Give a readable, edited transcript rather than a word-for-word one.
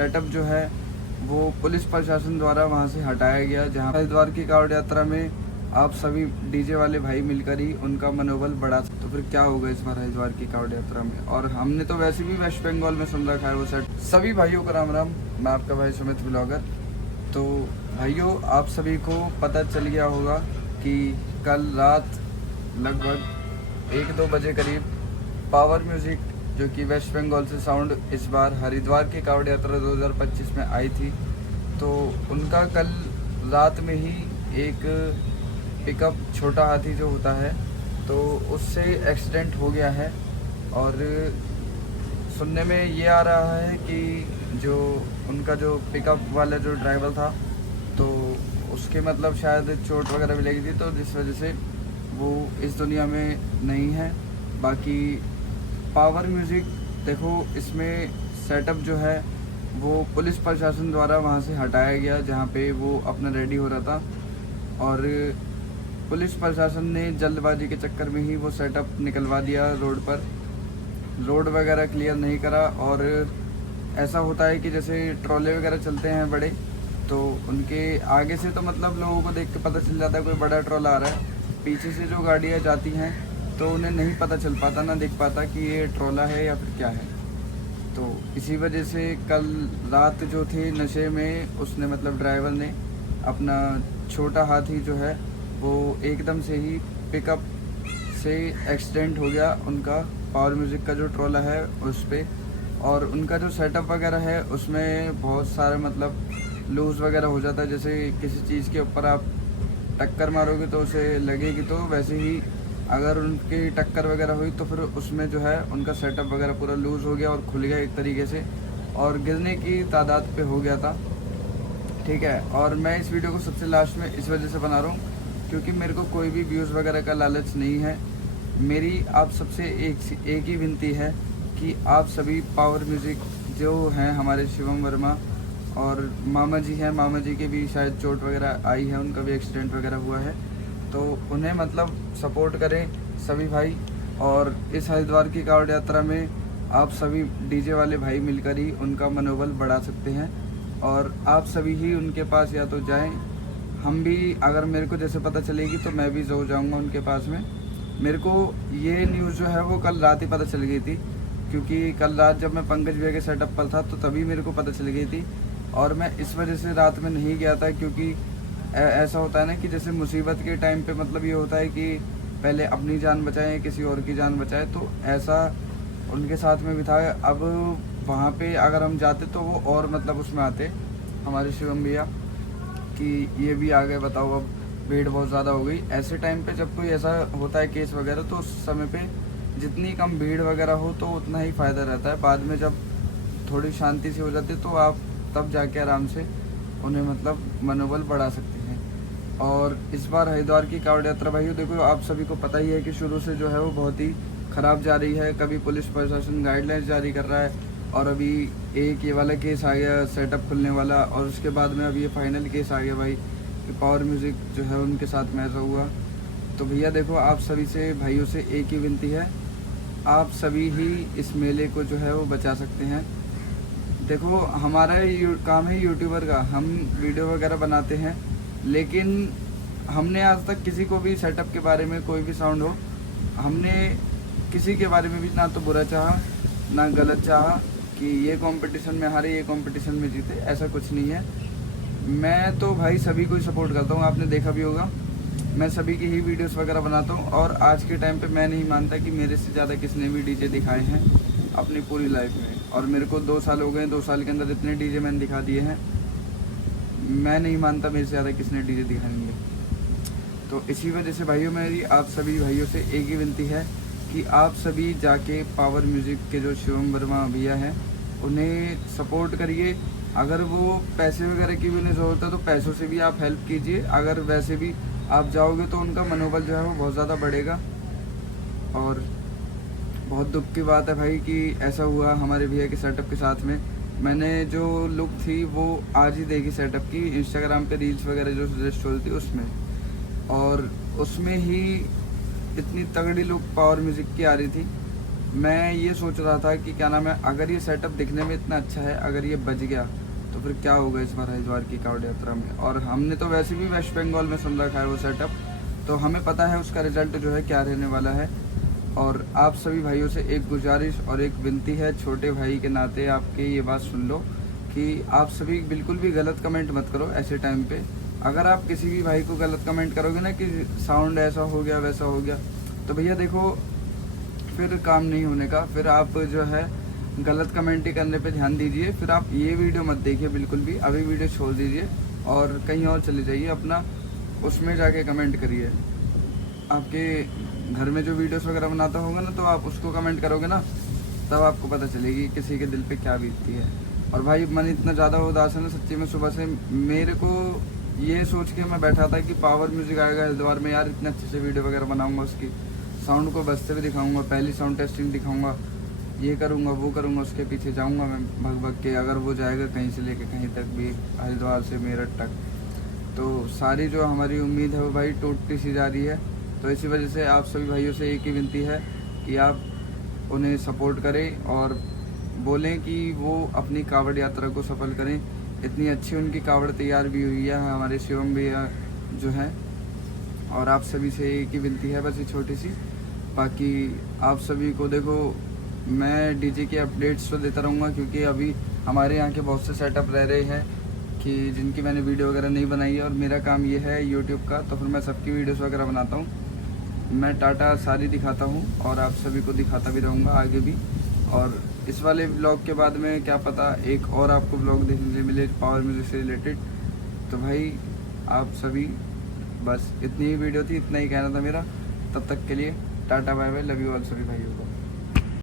Setup जो है वो पुलिस प्रशासन द्वारा वहाँ से हटाया गया, जहाँ हरिद्वार की कांवड़ यात्रा में आप सभी डीजे वाले भाई मिलकर ही उनका मनोबल बढ़ा। तो फिर क्या होगा इस बार हरिद्वार की कांवड़ यात्रा में। और हमने तो वैसे भी वेस्ट बंगाल में सुन रखा है वो सेट। सभी भाइयों को राम राम, मैं आपका भाई सुमित ब्लॉगर। तो भाइयों, आप सभी को पता चल गया होगा कि कल रात लगभग 1-2 बजे करीब पावर म्यूजिक जो कि वेस्ट बंगाल से साउंड इस बार हरिद्वार की कांवड़ यात्रा 2025 में आई थी, तो उनका कल रात में ही एक पिकअप छोटा हाथी जो होता है तो उससे एक्सीडेंट हो गया है। और सुनने में ये आ रहा है कि जो उनका जो पिकअप वाला जो ड्राइवर था तो उसके मतलब शायद चोट वगैरह भी लगी थी, तो जिस वजह से वो इस दुनिया में नहीं है। बाकी पावर म्यूज़िक देखो, इसमें सेटअप जो है वो पुलिस प्रशासन द्वारा वहाँ से हटाया गया, जहाँ पे वो अपना रेडी हो रहा था। और पुलिस प्रशासन ने जल्दबाजी के चक्कर में ही वो सेटअप निकलवा दिया रोड पर, रोड वगैरह क्लियर नहीं करा। और ऐसा होता है कि जैसे ट्रॉले वगैरह चलते हैं बड़े, तो उनके आगे से तो मतलब लोगों को देख के पता चल जाता है कोई बड़ा ट्रॉला आ रहा है। पीछे से जो गाड़ियाँ जाती हैं तो उन्हें नहीं पता चल पाता, ना दिख पाता कि ये ट्रॉला है या फिर क्या है। तो इसी वजह से कल रात जो थी नशे में उसने मतलब ड्राइवर ने अपना छोटा हाथी जो है वो एकदम से ही पिकअप से एक्सीडेंट हो गया उनका, पावर म्यूज़िक का जो ट्रॉला है उस पे। और उनका जो सेटअप वगैरह है उसमें बहुत सारे मतलब लूज़ वगैरह हो जाता है। जैसे किसी चीज़ के ऊपर आप टक्कर मारोगे तो उसे लगेगी, तो वैसे ही अगर उनकी टक्कर वगैरह हुई तो फिर उसमें जो है उनका सेटअप वगैरह पूरा लूज़ हो गया और खुल गया एक तरीके से, और गिरने की तादाद पे हो गया था। ठीक है, और मैं इस वीडियो को सबसे लास्ट में इस वजह से बना रहा हूँ क्योंकि मेरे को कोई भी व्यूज़ वगैरह का लालच नहीं है। मेरी आप सबसे एक ही विनती है कि आप सभी पावर म्यूज़िक जो हैं हमारे शिवम वर्मा और मामा जी हैं, मामा जी के भी शायद चोट वगैरह आई है, उनका भी एक्सीडेंट वगैरह हुआ है, तो उन्हें मतलब सपोर्ट करें सभी भाई। और इस हरिद्वार की कांवड़ यात्रा में आप सभी डीजे वाले भाई मिलकर ही उनका मनोबल बढ़ा सकते हैं। और आप सभी ही उनके पास या तो जाएं, हम भी अगर मेरे को जैसे पता चलेगी तो मैं भी ज़रूर जाऊंगा उनके पास में। मेरे को ये न्यूज़ जो है वो कल रात ही पता चल गई थी, क्योंकि कल रात जब मैं पंकज भैया के सेटअप पर था तो तभी मेरे को पता चल गई थी। और मैं इस वजह से रात में नहीं गया था क्योंकि ऐसा होता है ना कि जैसे मुसीबत के टाइम पे मतलब ये होता है कि पहले अपनी जान बचाएं किसी और की जान बचाएं, तो ऐसा उनके साथ में भी था। अब वहाँ पे अगर हम जाते तो वो और मतलब उसमें आते हमारे शिवम भैया कि ये भी आ गए, बताओ अब भीड़ बहुत ज़्यादा हो गई। ऐसे टाइम पे जब कोई ऐसा होता है केस वगैरह तो उस समय पे जितनी कम भीड़ वगैरह हो तो उतना ही फ़ायदा रहता है। बाद में जब थोड़ी शांति से हो जाती है तो आप तब जाके आराम से उन्हें मतलब मनोबल बढ़ा सकते हैं। और इस बार हरिद्वार की कांवड़ यात्रा भाइयों देखो, आप सभी को पता ही है कि शुरू से जो है वो बहुत ही ख़राब जा रही है। कभी पुलिस प्रशासन गाइडलाइंस जारी कर रहा है और अभी एक ये वाला केस आ गया सेटअप खुलने वाला, और उसके बाद में अभी ये फाइनल केस आ गया भाई कि पावर म्यूज़िक जो है उनके साथ में ऐसा हुआ। तो भैया देखो, आप सभी से भाइयों से एक ही विनती है, आप सभी ही इस मेले को जो है वो बचा सकते हैं। देखो, हमारा काम है यूट्यूबर का, हम वीडियो वगैरह बनाते हैं, लेकिन हमने आज तक किसी को भी सेटअप के बारे में कोई भी साउंड हो, हमने किसी के बारे में भी ना तो बुरा चाहा ना गलत चाहा कि ये कंपटीशन में हारे ये कंपटीशन में जीते, ऐसा कुछ नहीं है। मैं तो भाई सभी को ही सपोर्ट करता हूँ, आपने देखा भी होगा मैं सभी की ही वीडियोस वगैरह बनाता हूँ। और आज के टाइम पे मैं नहीं मानता कि मेरे से ज़्यादा किसने भी डीजे दिखाए हैं अपनी पूरी लाइफ में। और मेरे को 2 साल हो गए, 2 साल के अंदर इतने डीजे मैंने दिखा दिए हैं, मैं नहीं मानता मेरे से ज़्यादा किसने डीजे दिखाएंगे। तो इसी वजह से भाइयों मेरी आप सभी भाइयों से एक ही विनती है कि आप सभी जाके पावर म्यूज़िक के जो शिवम वर्मा भैया हैं उन्हें सपोर्ट करिए। अगर वो पैसे वगैरह की भी उन्हें ज़रूरत है तो पैसों से भी आप हेल्प कीजिए। अगर वैसे भी आप जाओगे तो उनका मनोबल जो है वो बहुत ज़्यादा बढ़ेगा। और बहुत दुख की बात है भाई कि ऐसा हुआ हमारे भैया के सेटअप के साथ में। मैंने जो लुक थी वो आज ही देखी सेटअप की, इंस्टाग्राम पे रील्स वगैरह जो सजेस्ट हो रही थी उसमें, और उसमें ही इतनी तगड़ी लुक पावर म्यूज़िक की आ रही थी मैं ये सोच रहा था कि क्या नाम है, अगर ये सेटअप दिखने में इतना अच्छा है, अगर ये बज गया तो फिर क्या होगा इस बार हरिद्वार की कावड़ यात्रा में। और हमने तो वैसे भी वेस्ट बंगाल में सुन रखा है वो सेटअप, तो हमें पता है उसका रिजल्ट जो है क्या रहने वाला है। और आप सभी भाइयों से एक गुजारिश और एक विनती है, छोटे भाई के नाते आपके ये बात सुन लो कि आप सभी बिल्कुल भी गलत कमेंट मत करो ऐसे टाइम पे। अगर आप किसी भी भाई को गलत कमेंट करोगे ना कि साउंड ऐसा हो गया वैसा हो गया, तो भैया देखो फिर काम नहीं होने का। फिर आप जो है गलत कमेंट ही करने पे ध्यान दीजिए। फिर आप ये वीडियो मत देखिए बिल्कुल भी, अभी वीडियो छोड़ दीजिए और कहीं और चले जाइए, अपना उसमें जाके कमेंट करिए। आपके घर में जो वीडियोस वगैरह बनाता होगा ना, तो आप उसको कमेंट करोगे ना, तब आपको पता चलेगी किसी के दिल पे क्या बीतती है। और भाई मन इतना ज़्यादा उदास है ना सच्ची में, सुबह से मेरे को ये सोच के मैं बैठा था कि पावर म्यूजिक आएगा हरिद्वार में यार, इतने अच्छे से वीडियो वगैरह बनाऊंगा, उसकी साउंड को बजते हुए दिखाऊंगा, पहली साउंड टेस्टिंग दिखाऊंगा, ये करूंगा वो करूंगा, उसके पीछे जाऊंगा मैं भग भग के, अगर वो जाएगा कहीं से लेके कहीं तक भी, हरिद्वार से मेरठ तक। तो सारी जो हमारी उम्मीद है वो भाई टूटती सी जा रही है। तो इसी वजह से आप सभी भाइयों से एक ही विनती है कि आप उन्हें सपोर्ट करें और बोलें कि वो अपनी कावड़ यात्रा को सफल करें। इतनी अच्छी उनकी कावड़ तैयार भी हुई है हमारे शिवम भैया जो हैं। और आप सभी से एक ही विनती है बस ये छोटी सी, बाकी आप सभी को देखो मैं डीजे के अपडेट्स तो देता रहूँगा, क्योंकि अभी हमारे यहाँ के बहुत से सेटअप रह रहे हैं कि जिनकी मैंने वीडियो वगैरह नहीं बनाई है, और मेरा काम ये है यूट्यूब का, तो फिर मैं सबकी वीडियोस वगैरह बनाता हूँ। मैं टाटा सारी दिखाता हूँ और आप सभी को दिखाता भी रहूँगा आगे भी। और इस वाले ब्लॉग के बाद में क्या पता एक और आपको ब्लॉग देखने मिले पावर म्यूजिक से रिलेटेड। तो भाई आप सभी, बस इतनी ही वीडियो थी, इतना ही कहना था मेरा। तब तक के लिए tata bye bye, love you all सभी भाइयों को।